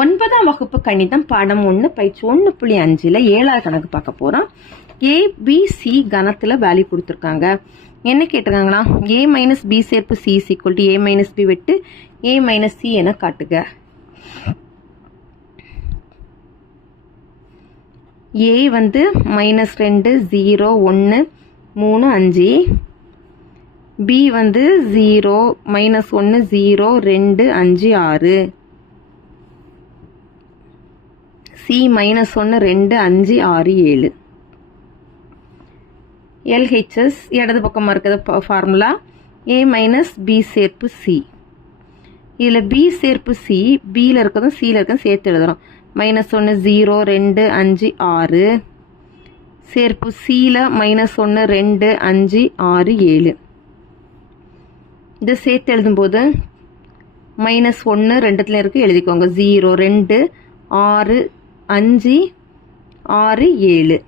ஒன்பதாம் வகுப்பு கணிதம் பாடம் ஒன்று பயிற்சி ஒன்று புள்ளி அஞ்சில் ஏழாவது கணக்கு பார்க்க போகிறோம் ஏபிசி கணத்தில் வேல்யூ கொடுத்துருக்காங்க. என்ன கேட்டிருக்காங்கன்னா ஏ மைனஸ் பி சேர்ப்பு C equal to A minus B வெட்டு ஏ மைனஸ் சி என காட்டுக. ஏ வந்து மைனஸ் ரெண்டு ஜீரோ ஒன்று மூணு அஞ்சு. பி வந்து ஜீரோ மைனஸ் ஒன்று ஜீரோ ரெண்டு அஞ்சு ஆறு. சி மைனஸ் ஒன்று ரெண்டு அஞ்சு ஆறு ஏழு. எல்ஹெச்எஸ் இடது பக்கமாக இருக்கிற ஃபார்முலா ஏ மைனஸ் பி சேர்ப்பு சி இதில் பி சேர்ப்பு சி பியில் இருக்கிறதும் சியில் இருக்கிறதும் சேர்த்து எழுதுகிறோம் மைனஸ் ஒன்று ஜீரோ ரெண்டு அஞ்சு ஆறு. சேர்ப்பு சியில் மைனஸ் ஒன்று ரெண்டு அஞ்சு ஆறு ஏழு. இதை சேர்த்து எழுதும்போது மைனஸ் ஒன்று ரெண்டுத்துல இருக்குது எழுதிக்கோங்க. ஜீரோ ரெண்டு ஆறு அஞ்சு ஆறு ஏழு.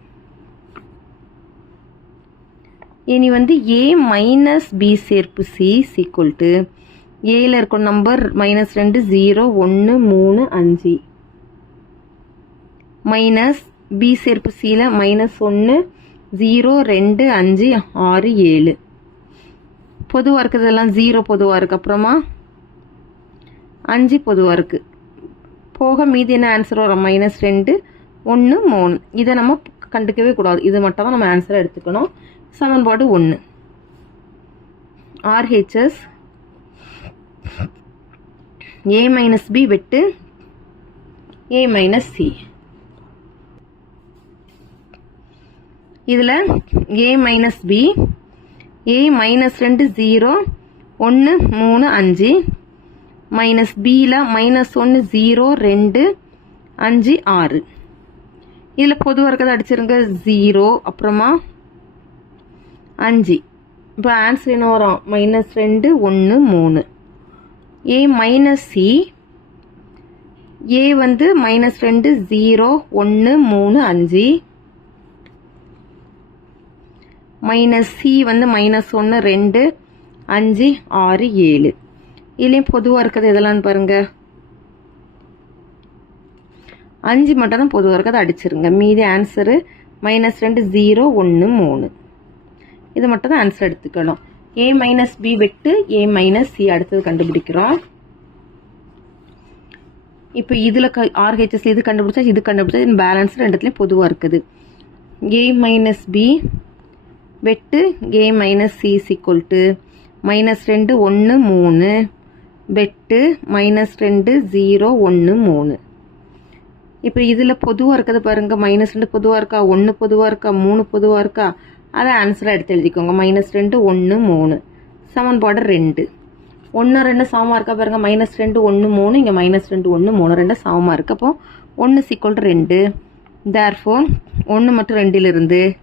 இனி வந்து ஏ மைனஸ் பி சேர்ப்பு சி சீக்குவல் டு ஏல இருக்கும் நம்பர் மைனஸ் ரெண்டு ஜீரோ ஒன்று மூணு அஞ்சு. மைனஸ் பி சேர்ப்பு சியில் மைனஸ் ஒன்று ஜீரோ ரெண்டு அஞ்சு ஆறு ஏழு. பொதுவாக இருக்கிறதெல்லாம் ஜீரோ பொதுவாக இருக்கு. அப்புறமா அஞ்சு பொதுவாக இருக்குது போக மீதி என்ன ஆன்சர் வரும்? மைனஸ் ரெண்டு ஒன்று மூணு. இதை நம்ம கண்டுக்கவே கூடாது. இது மட்டும் தான் நம்ம ஆன்சரை எடுத்துக்கணும். சமன்பாடு ஒன்று ஆர்ஹெச்எஸ் ஏ மைனஸ் பி வெட்டு ஏ மைனஸ் சி இதில் A minus B A minus ரெண்டு ஜீரோ ஒன்று மூணு அஞ்சு மைனஸ் பியில் மைனஸ் ஒன்று ஜீரோ ரெண்டு அஞ்சு ஆறு. இதில் பொதுவாக இருக்கிறத அடிச்சிருங்க ஜீரோ அப்புறமா அஞ்சு. இப்போ ஆன்சர் என்ன வரும்? மைனஸ் ரெண்டு ஒன்று மூணு. ஏ மைனஸ் சி ஏ வந்து மைனஸ் ரெண்டு ஜீரோ ஒன்று மூணு அஞ்சு. மைனஸ் சி வந்து மைனஸ் ஒன்று ரெண்டு அஞ்சு ஆறு ஏழு. இதுலேயும் பொதுவாக இருக்கிறது எதெல்லாம் பாருங்கள் அஞ்சு மட்டும் தான் பொதுவாக இருக்கிறது அடிச்சிருங்க. மீதி ஆன்சரு மைனஸ் ரெண்டு ஜீரோ ஒன்று மூணு. இது மட்டும் தான் ஆன்சர் எடுத்துக்கணும். ஏ மைனஸ் பி வெட்டு ஏ மைனஸ் சி அடுத்தது கண்டுபிடிக்கிறோம். இப்போ இதில் க ஆர்ஹெச்எஸ் இது கண்டுபிடிச்சா இது கண்டுபிடிச்சா இது பேலன்ஸ் ரெண்டுத்துலேயும் பொதுவாக இருக்குது. ஏ மைனஸ் பி வெட்டு ஏ மைனஸ் சி சிக்கொல்ட்டு மைனஸ் ரெண்டு ஒன்று மூணு. எட்டு மைனஸ் ரெண்டு ஜீரோ ஒன்று மூணு. இப்போ இதில் பொதுவாக இருக்கிறது பாருங்கள் மைனஸ் ரெண்டு பொதுவாக இருக்கா ஒன்று பொதுவாக இருக்கா மூணு பொதுவாக இருக்கா? அதை ஆன்சராக எடுத்து எழுதிக்கோங்க. மைனஸ் ரெண்டு ஒன்று மூணு. சமன்பாடு ரெண்டு. ஒன்று ரெண்டு சமமாக இருக்கா பாருங்கள் மைனஸ் ரெண்டு ஒன்று மூணு. இங்கே மைனஸ் ரெண்டு ஒன்று மூணு ரெண்டு சமமாக இருக்கு. அப்போ ஒன்று சிக்கல் ரெண்டு. தேர்ஃபோன் ஒன்று மட்டும் ரெண்டிலிருந்து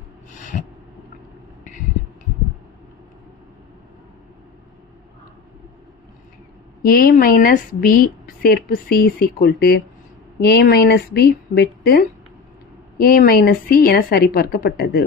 ஏ மைனஸ் பி சேர்ப்பு C equal to A minus B வெட்டு ஏ மைனஸ் சி என சரிபார்க்கப்பட்டது.